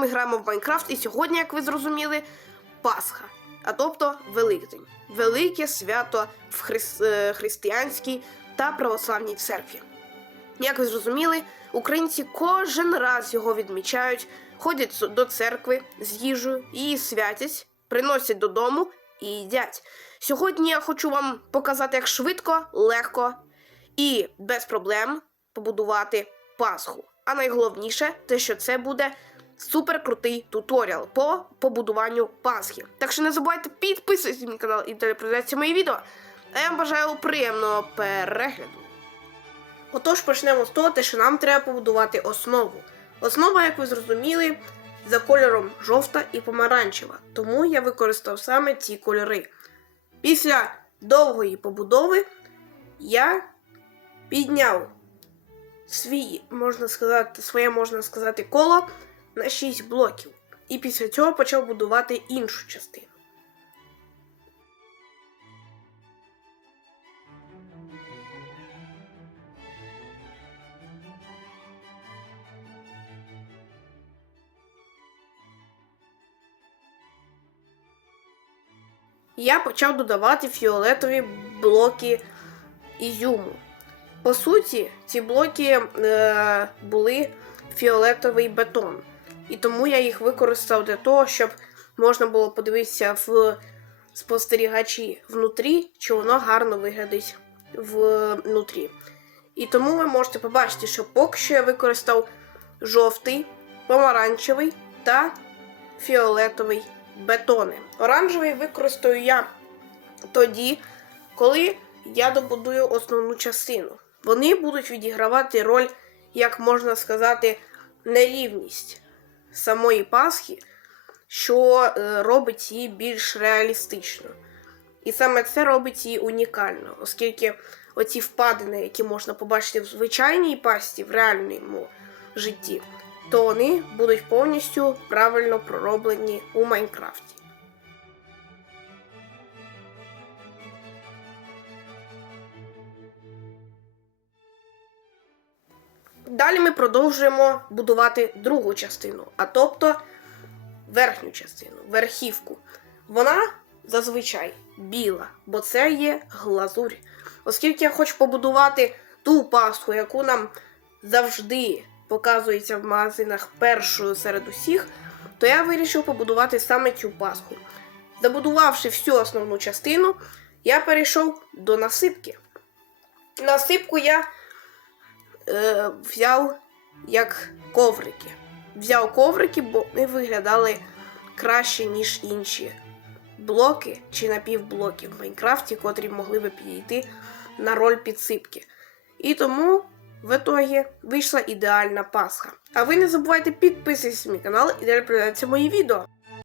Ми граємо в Майнкрафт, і сьогодні, як ви зрозуміли, Пасха, а тобто Великдень. Велике свято в хрис- е, християнській та православній церкві. Як ви зрозуміли, українці кожен раз його відмічають, ходять до церкви з їжею, її святять, приносять додому і їдять. Сьогодні я хочу вам показати, як швидко, легко і без проблем побудувати Пасху. А найголовніше, те, що це буде суперкрутий туторіал по побудуванню Пасхи. Так що не забувайте підписуватися на мій канал і переглядати мої відео. А я вам бажаю приємного перегляду. Отож, почнемо з того, що нам треба побудувати основу. Основа, як ви зрозуміли, за кольором жовта і помаранчева, тому я використав саме ці кольори. Після довгої побудови я підняв свій, можна сказати, своє можна сказати, коло на 6 блоків. І після цього почав будувати іншу частину. Я почав додавати фіолетові блоки ізюму. По суті, ці блоки е, були фіолетовий бетон. І тому я їх використав для того, щоб можна було подивитися в спостерігачі внутрі, чи воно гарно виглядить внутрі. І тому ви можете побачити, що поки що я використав жовтий, помаранчевий та фіолетовий бетони. Оранжевий використаю я тоді, коли я добудую основну частину. Вони будуть відігравати роль, як можна сказати, нерівність самої Пасхи, що е, робить її більш реалістичною. І саме це робить її унікально, оскільки оці впадини, які можна побачити в звичайній пасті, в реальному житті, то вони будуть повністю правильно пророблені у Майнкрафті. Далі ми продовжуємо будувати другу частину, а тобто верхню частину, верхівку. Вона зазвичай біла, бо це є глазурь. Оскільки я хочу побудувати ту пасху, яку нам завжди показується в магазинах першою серед усіх, то я вирішив побудувати саме цю пасху. Забудувавши всю основну частину, я перейшов до насипки. Насипку я е, взяв як коврики. Взяв коврики, бо вони виглядали краще, ніж інші блоки чи напівблоки в Майнкрафті, котрі могли би підійти на роль підсипки. І тому в ітогі вийшла ідеальна Пасха. А ви не забувайте підписуватися на мій канал і далі передаватися мої відео.